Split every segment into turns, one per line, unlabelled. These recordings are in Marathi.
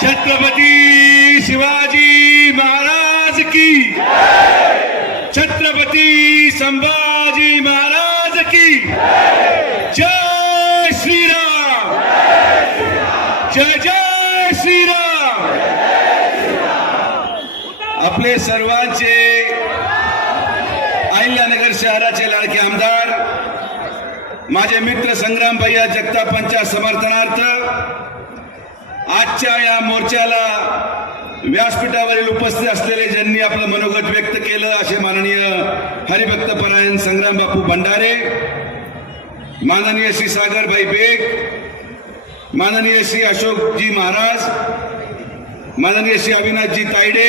छत्रपती शिवाजी महाराज की छत्रपती संभाजी महाराज की जय। श्रीराम। जय जय श्रीराम। आपले सर्वांचे अहिल्यानगर शहराचे लाडके आमदार माझे मित्र संग्राम भैया जगतापांच्या समर्थनार्थ आजच्या या मोर्चाला व्यासपीठावरील उपस्थित असलेले ज्यांनी आपलं मनोगत व्यक्त केलं असे माननीय हरिभक्त परायण संग्राम बापू भंडारे माननीय श्री सागरभाई बेग माननीय श्री अशोकजी महाराज माननीय श्री अविनाशजी तायडे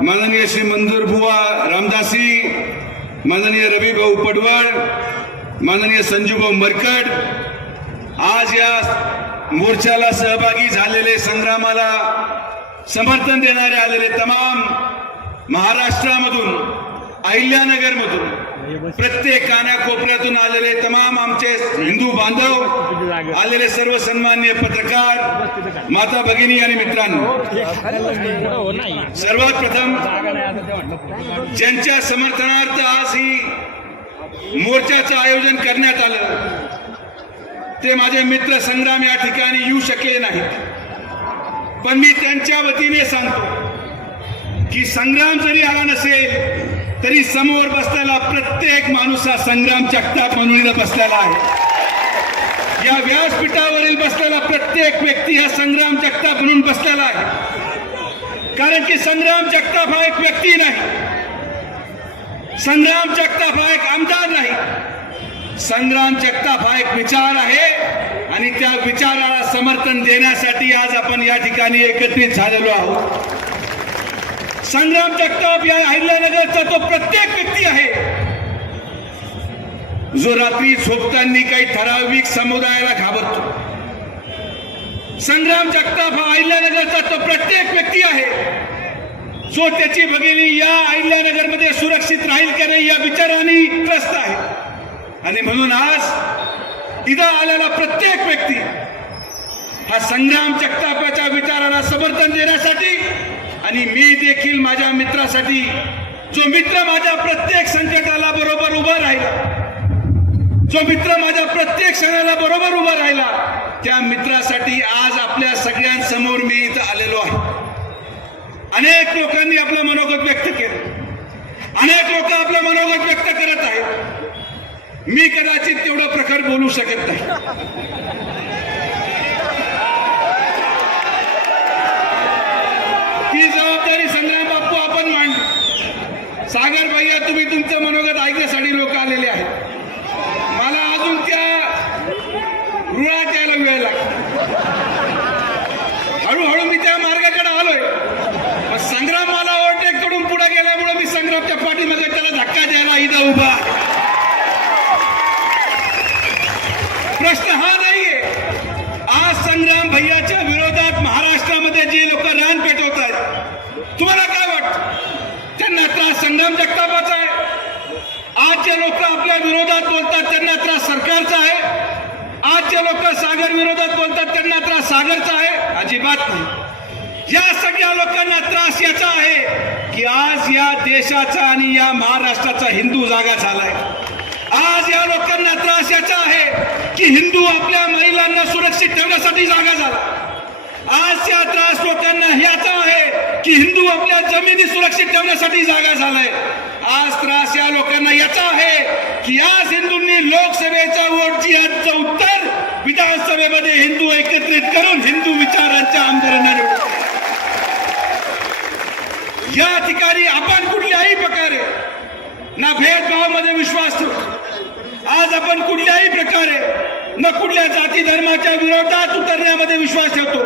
माननीय श्री मंजूरबुवा रामदासी माननीय रवीभाऊ पडवळ माननीय संजूभाऊ मरकड आज या मोर्चाला सहभागी झालेले संग्रामाला समर्थन देणारे आलेले तमाम महाराष्ट्रामधून अहिल्यानगरमधून प्रत्येक कानाकोपऱ्यातून आलेले तमाम आमचे हिंदू बांधव आलेले सर्व सन्मान्य पत्रकार माता भगिनी आणि मित्रांनो. सर्वात प्रथम ज्यांच्या समर्थनार्थ आज ही मोर्चाचं आयोजन करण्यात आलं ते माझे मित्र संग्राम या ठिकाणी येऊ शकले नाहीत. पण मी त्यांच्या वतीने सांगतो की संग्राम जरी आला नसेल तरी समोर बसलेला प्रत्येक माणूस हा संग्राम जगताप म्हणून बसलेला आहे. या व्यासपीठावरील बसलेला प्रत्येक व्यक्ती हा संग्राम जगताप म्हणून बसलेला आहे. कारण की संग्राम जगताप हा एक व्यक्ती नाही. संग्राम जगताप हा एक आमदार नाही. संग्राम जगताप हा एक विचार आहे आणि त्या विचाराला समर्थन देण्यासाठी आज आपण या ठिकाणी एकत्रित झालेलो आहोत. संग्राम जगताप या अहिल्यानगरचा तो प्रत्येक व्यक्ती आहे. जो रात्री झोपताना काही ठराविक समुदायाला घाबरतो. संग्राम जगताप हा अहिल्यानगरचा तो प्रत्येक व्यक्ती आहे. जो त्याची भगिनी या अहिल्यानगरमध्ये सुरक्षित राहील का नाही या विचाराने त्रस्त आहे. आणि म्हणून आज इथं आलेला प्रत्येक व्यक्ती हा संग्राम जगतापाच्या विचाराला समर्थन देण्यासाठी आणि मी देखील माझ्या मित्रासाठी जो मित्र माझ्या प्रत्येक संकटाला बरोबर उभा राहिला जो मित्र माझ्या प्रत्येक क्षणाला बरोबर उभा राहिला त्या मित्रासाठी आज आपल्या सगळ्यांसमोर मी इथं आलेलो आहे. अनेक लोकांनी आपलं मनोगत व्यक्त केलं. अनेक लोक आपलं मनोगत व्यक्त करत आहेत. मी कदाचित तेवढं प्रखर बोलू शकत नाही. ती जबाबदारी संग्राम बाप्पू आपण मांडली. सागर भैया तुम्ही तुमचं मनोगत ऐकण्यासाठी लोक आलेले आहेत. मला अजून त्या रुळात यायला वेळ लागला हळूहळू मी त्या मार्गाकडे आलोय. संग्राम मला ओव्हरटेककडून पुढे गेल्यामुळे मी संग्रामच्या पाठीमध्ये त्याला धक्का द्यायला इथं उभा आहे. प्रश्न हा नाहीये आज संग्राम भैयाच्या विरोधात महाराष्ट्रामध्ये जे लोक रान पेटवत आहेत तुम्हाला काय वाटतं त्यांना त्रास संग्राम जगतापाचा आहे आज जे लोक आपल्या विरोधात बोलतात त्यांना त्रास सरकारचा आहे आज जे लोक सागर विरोधात बोलतात त्यांना त्रास सागरचा आहे? अजिबात नाही. या सगळ्या लोकांना त्रास याचा आहे की आज या देशाचा आणि या महाराष्ट्राचा हिंदू जागा झालाय. आज या लोकांना त्रास याचा आहे की हिंदू आपल्या महिलांना सुरक्षित ठेवण्यासाठी जागा झाला. आज या त्रास लोकांना याचा आहे की हिंदू आपल्या जमिनी सुरक्षित ठेवण्यासाठी जागा झालाय. आज त्रास या लोकांना याचा आहे की आज हिंदूंनी लोकसभेच्या वोट जिहादचं उत्तर लोकसभेमध्ये हिंदू एकत्रित करून हिंदू विचारांच्या आमदारांना निवडून या ठिकाणी आपण कुठल्याही प्रकारे ना भेदभावमध्ये विश्वास ठेवतो आज आपण कुठल्याही प्रकारे न कुठल्या जाती धर्माच्या विरोधात उतरण्यामध्ये विश्वास ठेवतो.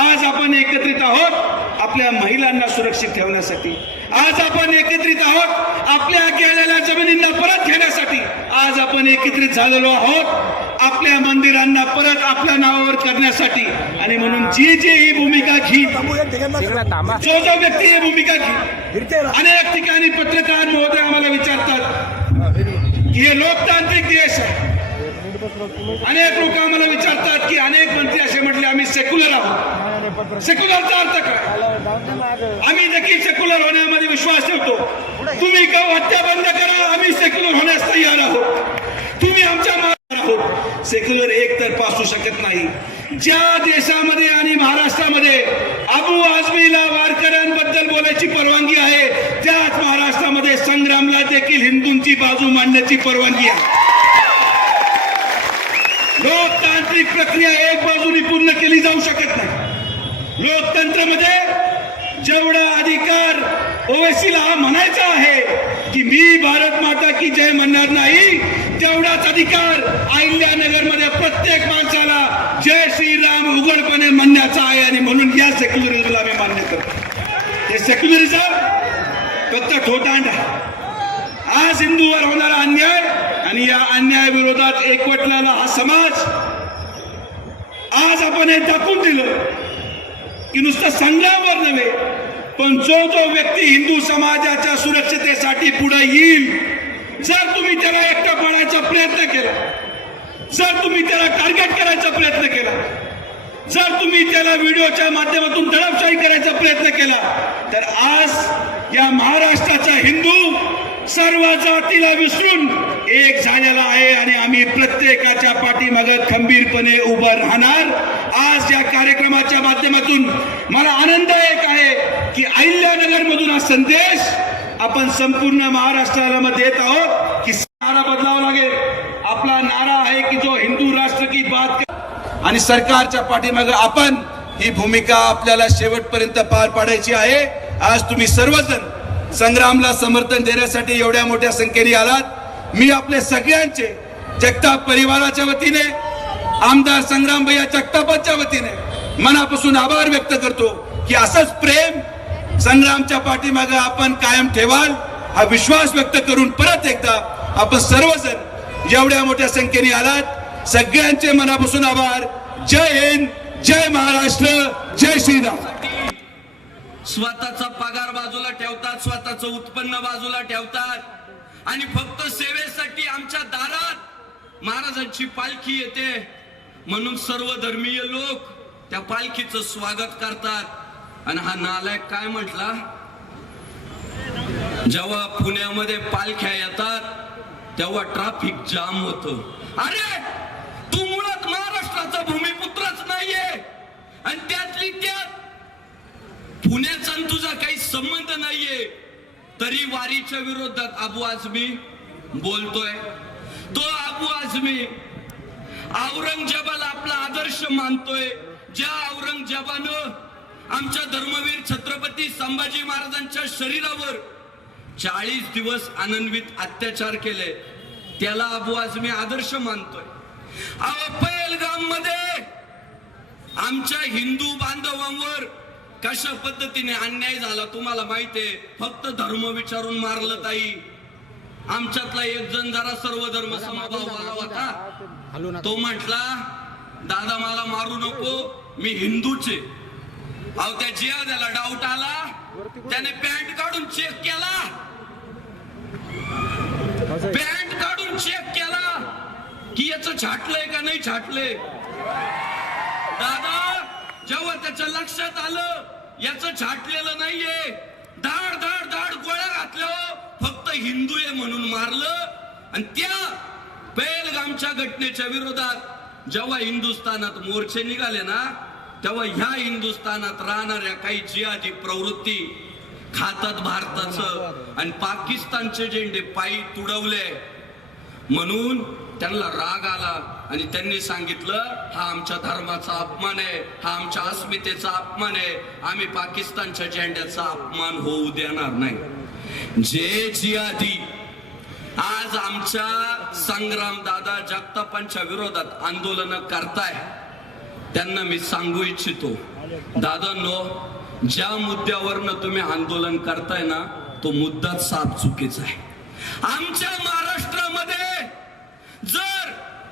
आज आपण एकत्रित आहोत. आपल्या महिलांना सुरक्षित ठेवण्यासाठी. आज आपण एकत्रित आहोत आपल्या गेलेल्या जमिनींना परत घेण्यासाठी. आज आपण एकत्रित झालेलो आहोत आपल्या मंदिरांना परत आपल्या नावावर करण्यासाठी. आणि म्हणून जी जी ही भूमिका घी जो जो व्यक्ती ही भूमिका घी अनेक ठिकाणी पत्रकार महोदय आम्हाला विचारतात की हे लोकतांत्रिक देश आहे. अनेक लोक आम्हाला विचारतात की अनेक मंत्री असे म्हटले आम्ही सेक्युलर आहोत. सेक्युलरचा अर्थ काय? आम्ही देखील सेक्युलर होण्यामध्ये विश्वास ठेवतो. तुम्ही गाव हत्या बंद करा आम्ही सेक्युलर होण्यास तयार आहोत. तुम्ही आमच्या मागे आहोत सेक्युलर एक तर पासू शकत नाही. ज्या देशामध्ये आणि महाराष्ट्रामध्ये अबू आजमीला वारकऱ्यांबद्दल बोलायची परवानगी आहे त्याच महाराष्ट्रामध्ये संग्रामला देखील हिंदूंची बाजू मांडण्याची परवानगी आहे. लोकतांत्रिक प्रक्रिया एक बाजूनी पूर्ण केली जाऊ शकत नाही. लोकतंत्रामध्ये जेवढा अधिकार ओवेसीला हा म्हणायचा आहे की मी भारत माता की जय म्हणणार नाही तेवढाच अधिकार अहिल्यानगरमध्ये प्रत्येक माणसाला जय श्रीराम उघडपणे म्हणण्याचा आहे आणि म्हणून या सेक्युलरिझमला मी मान्य करतो. हे सेक्युलरिझम फक्त ठोटांड आहे. आज हिंदूवर होणारा अन्याय आणि या अन्यायाविरोधात एकवटलेला हा समाज आज आपण हे दाखवून दिलं की नुसतं संग्रामवर नव्हे पण जो जो व्यक्ती हिंदू समाजाच्या सुरक्षतेसाठी पुढे येईल जर तुम्ही त्याला एकटा पाडायचा प्रयत्न केला जर तुम्ही त्याला टार्गेट करायचा प्रयत्न केला जर तुम्ही त्याला व्हिडिओच्या माध्यमातून दडपशाही करायचा प्रयत्न केला तर आज या महाराष्ट्राचा हिंदू सर्व जातीला विसरून एक झालेला आहे आणि आम्ही प्रत्येकाच्या पाठीमागं खंबीरपणे उभं राहणार. आज या कार्यक्रमाच्या माध्यमातून मला आनंद एक आहे की अहिल्यानगर मधून हा संदेश आपण संपूर्ण महाराष्ट्राला मध्ये देत आहोत की नारा बदलावा लागेल. आपला नारा आहे की जो हिंदू राष्ट्र की बात कर- आणि सरकारच्या पाठीमाग आपण ही भूमिका आपल्याला शेवटपर्यंत पार पाडायची आहे. आज तुम्ही सर्वजण संग्रामला समर्थन देण्यासाठी एवढ्या मोठ्या संख्येने आलात. मी आपले सगळ्यांचे जगताप परिवाराच्या वतीने आमदार संग्राम भैया जगतापांच्या वतीने मनापासून आभार व्यक्त करतो की असंच प्रेम संग्रामच्या पाठीमागे आपण कायम ठेवाल हा विश्वास व्यक्त करून परत एकदा आपण सर्वजण एवढ्या मोठ्या संख्येने आलात. सगळ्यांचे मनापासून आभार. जय हिंद जय महाराष्ट्र जय श्रीराम.
स्वतःचा पगार बाजूला ठेवतात स्वतःचं उत्पन्न बाजूला ठेवतात आणि फक्त सेवेसाठी आमच्या दारात महाराजांची पालखी येते. म्हणून सर्व धर्मीय लोक त्या पालखीचं स्वागत करतात. आणि हा नालायक काय म्हटला? जेव्हा पुण्यामध्ये पालख्या येतात तेव्हा ट्राफिक जाम होत. अरे तू मुळात महाराष्ट्राचा भूमिपुत्रच नाहीये आणि त्यातली त्यात पुण्याचा आणि तुझा काही संबंध नाहीये तरी वारीच्या विरोधात अबू आझमी बोलतोय. तो अबू आझमी औरंगजेबाला आपला आदर्श मानतोय. ज्या औरंगजेबानं आमच्या धर्मवीर छत्रपती संभाजी महाराजांच्या शरीरावर चाळीस दिवस आनंदवित अत्याचार केले त्याला अबू आझमी आदर्श मानतोय. अहो पहलगाममध्ये आमच्या हिंदू बांधवांवर कशा पद्धतीने अन्याय झाला तुम्हाला माहितीये फक्त धर्म विचारून मारलं ताई. आमच्यातला एक जण जरा सर्व धर्म समभाव होता. तो म्हटला दादा मला मारू नको. मी हिंदूचे. अहो त्या जियाद्याला डाऊट आला. त्याने पॅन्ट काढून चेक केला. पॅन्ट काढून चेक केला. की याचं छाटलंय का नाही छाटलंय? दादा त्याच्या लक्षात आलं. याच छाटलेलं नाहीये. धाड धाड धाड गोळ्या घातल्या हो. फक्त हिंदू आहे म्हणून मारलं. आणि त्या पेलगामच्या घटनेच्या विरोधात जेव्हा हिंदुस्थानात मोर्चे निघाले ना तेव्हा ह्या हिंदुस्थानात राहणाऱ्या काही जियाजी प्रवृत्ती खातात भारताचं आणि पाकिस्तानचे झेंडे पायी तुडवले. म्हणून त्यांना राग आला. आणि त्यांनी सांगितलं हा आमच्या धर्माचा अपमान आहे हा आमच्या अस्मितेचा अपमान आहे. आम्ही पाकिस्तानच्या झेंड्याचा अपमान होऊ देणार नाही. जे जियादी आज आमच्या संग्राम दादा जगतापांच्या विरोधात आंदोलन करताय त्यांना मी सांगू इच्छितो दादांनो ज्या मुद्द्यावरनं तुम्ही आंदोलन करताय ना तो मुद्दा साफ चुकीचा आहे. आमच्या महाराष्ट्रामध्ये जर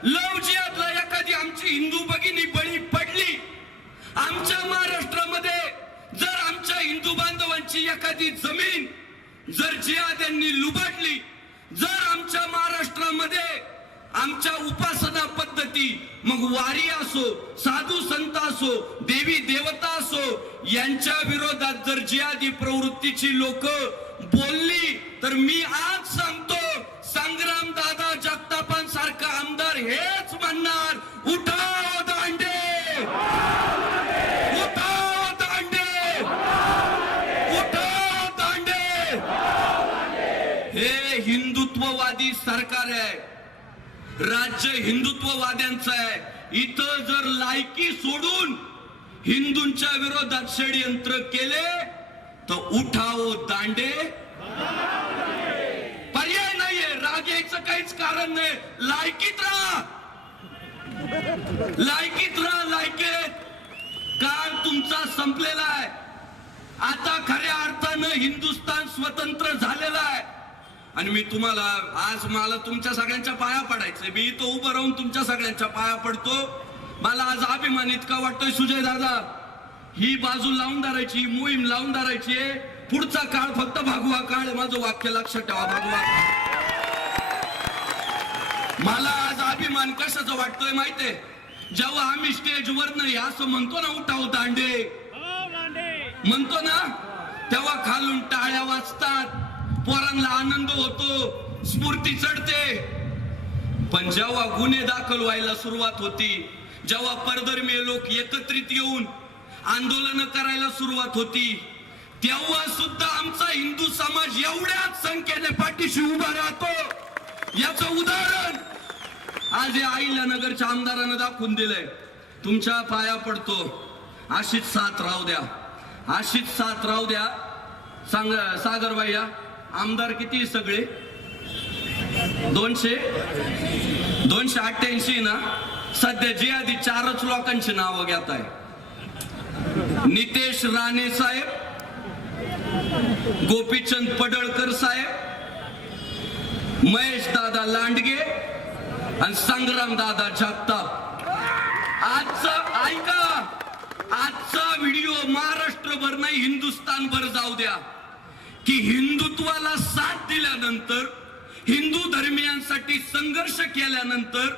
लव जिहादला एखादी आमची हिंदू भगिनी बळी पडली आमच्या महाराष्ट्रामध्ये जर आमच्या हिंदू बांधवांची एखादी जमीन जर जिहाद्यांनी लुबाडली जर आमच्या महाराष्ट्रामध्ये आमच्या उपासना पद्धती मग वारी असो साधू संत असो देवी देवता असो यांच्या विरोधात जर जिहादी प्रवृत्तीची लोक बोलली तर मी आज सांगतो संग्राम दादा हेच म्हणणार उठाव दांडे. उठाव दांडे. उठाव दांडे. हे हिंदुत्ववादी सरकार आहे. राज्य हिंदुत्ववाद्यांचं आहे. इथं जर लायकी सोडून हिंदूंच्या विरोधात षडयंत्र केले तर उठाव दांडे पर्याय नाहीये राग यायचं काहीच कारण नाही. लायकीत राहा. लायकीत राहा लायकेत. काळ तुमचा संपलेला आहे. आता खऱ्या अर्थानं हिंदुस्थान स्वतंत्र झालेलं आहे. आणि मी तुम्हाला आज मला तुमच्या सगळ्यांच्या पाया पडायचंय. मी इथं उभं राहून तुमच्या सगळ्यांच्या पाया पडतो. मला आज अभिमान इतका वाटतोय सुजय दादा. ही बाजू लावून धरायची मोहीम लावून धरायची पुढचा काळ फक्त भागवा काळ. माझं वाक्य लक्षात ठेवा भागवा काळ. मला आज अभिमान कशाचा वाटतोय माहितीये? जेव्हा आम्ही स्टेजवरनं नाही असं म्हणतो ना उठाव दांडे. म्हणतो ना तेव्हा खालून टाळ्या वाजतात. पोरांना आनंद होतो स्फूर्ती चढते. पण जेव्हा गुन्हे दाखल व्हायला सुरुवात होती जेव्हा परधर्मीय लोक एकत्रित येऊन आंदोलन करायला सुरुवात होती तेव्हा सुद्धा आमचा हिंदू समाज एवढ्याच संख्येने पाठीशी उभा राहतो. याचं उदाहरण आज या आईला नगरच्या आमदारानं दाखवून दिलंय. तुमच्या पाया पडतो. अशीच साथ राहू द्या. अशीच साथ राहू द्या. सांग सागर भैया आमदार किती सगळे? दोनशे? दोनशे अठ्ठ्याऐंशी ना? सध्या जे आधी चारच लोकांची नावं घेत आहे. नितेश राणे साहेब गोपीचंद पडळकर साहेब महेश दादा लांडगे आणि संग्राम दादा जगताप आजचा ऐका आजचा व्हिडिओ महाराष्ट्रभर नाही हिंदुस्थानभर जाऊ द्या. की हिंदुत्वाला साथ दिल्यानंतर हिंदू धर्मियांसाठी संघर्ष केल्यानंतर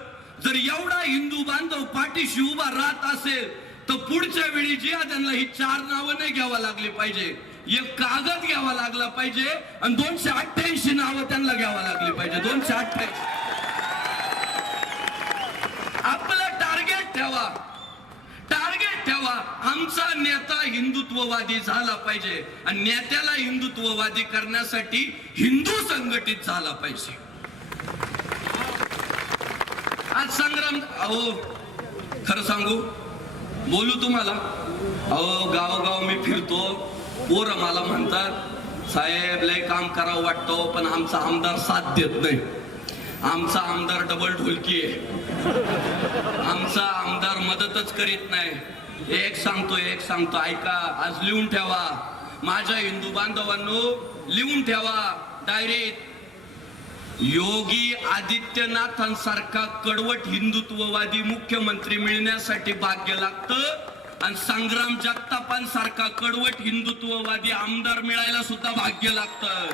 जर एवढा हिंदू बांधव पाठीशी उभा राहत असेल तर पुढच्या वेळी जे त्यांना ही चार नावं नाही घ्यावं लागली पाहिजे. एक कागद घ्यावा लागला पाहिजे आणि दोनशे अठ्ठ्याऐंशी नावं त्यांना घ्यावं लागली पाहिजे. दोनशे अठ्ठ्याऐंशी आपलं टार्गेट ठेवा. टार्गेट ठेवा. आमचा नेता हिंदुत्ववादी झाला पाहिजे आणि नेत्याला हिंदुत्ववादी करण्यासाठी हिंदू संघटित झाला पाहिजे. आज संग्राम अहो खरं सांगू बोलू तुम्हाला? अहो गावोगाव मी फिरतो पोरं मला म्हणतात साहेब लय काम करावं वाटतो पण आमचा आमदार साथ देत नाही. आमचा आमदार डबल ढोलकी आहे. आमचा आमदार मदतच करीत नाही. एक सांगतो एक सांगतो ऐका आज लिहून ठेवा. माझ्या हिंदू बांधवांनो लिहून ठेवा डायरीत योगी आदित्यनाथांसारखा कडवट हिंदुत्ववादी मुख्यमंत्री मिळण्यासाठी भाग्य लागतं आणि संग्राम जगतापांसारखा कडवट हिंदुत्ववादी आमदार मिळायला सुद्धा भाग्य लागतं.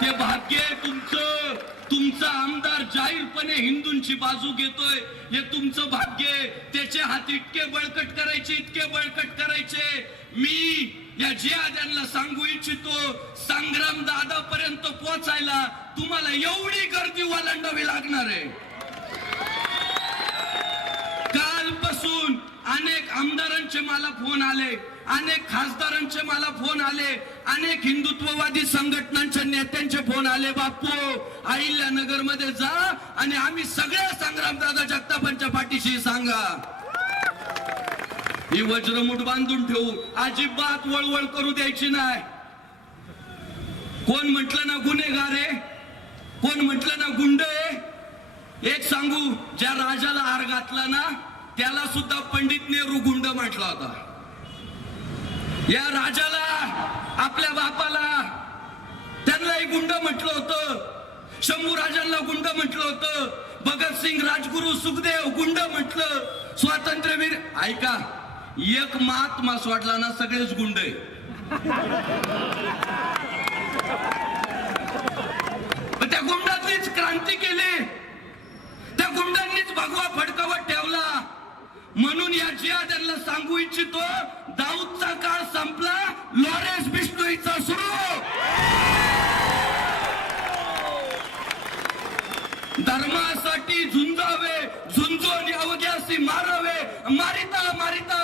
ते भाग्य आहे तुमचं. तुमचा आमदार जाहीरपणे हिंदूंची बाजू घेतोय. हे तुमचं भाग्य आहे. त्याचे हात इतके बळकट करायचे इतके बळकट करायचे. मी या जियाद्यांना सांगू इच्छितो संग्राम दादा पर्यंत पोहोचायला तुम्हाला एवढी गर्दी ओलांडावी लागणार आहे. नेत्यांचे मला फोन आले अनेक खासदारांचे मला फोन आले अनेक हिंदुत्ववादी संघटनांच्या नेत्यांचे फोन आले बापू अहिल्या नगरमध्ये जा आणि आम्ही सगळ्या संग्रामदादा जगतापांच्या पाठीशी सांगा. ही वज्रमुठ बांधून ठेवू अजिबात वळवळ करू द्यायची नाही. कोण म्हटलं ना गुन्हेगार आहे? कोण म्हटलं ना गुंड आहे? एक सांगू ज्या राजाला हार घातला ना त्याला सुद्धा पंडित नेहरू गुंड म्हटला होता. या राजाला आपल्या बापाला त्यांनाही गुंड म्हटलं होतं. शंभू राजांना गुंड म्हटलं होतं. भगतसिंग राजगुरू सुखदेव गुंड म्हटलं. स्वातंत्र्यवीर ऐका एक महात्मा वाटला ना सगळेच गुंड आहे त्या गुंडांनीच क्रांती केली. त्या गुंडांनीच भगवा फडकावत ठेवला या जिया सांगू इच्छितो दाऊदचा काळ संपला लॉरेन्स बिष्णोईचा सुरू. धर्मासाठी झुंजावे झुंजून अवघ्यासी मारावे मारिता मारिता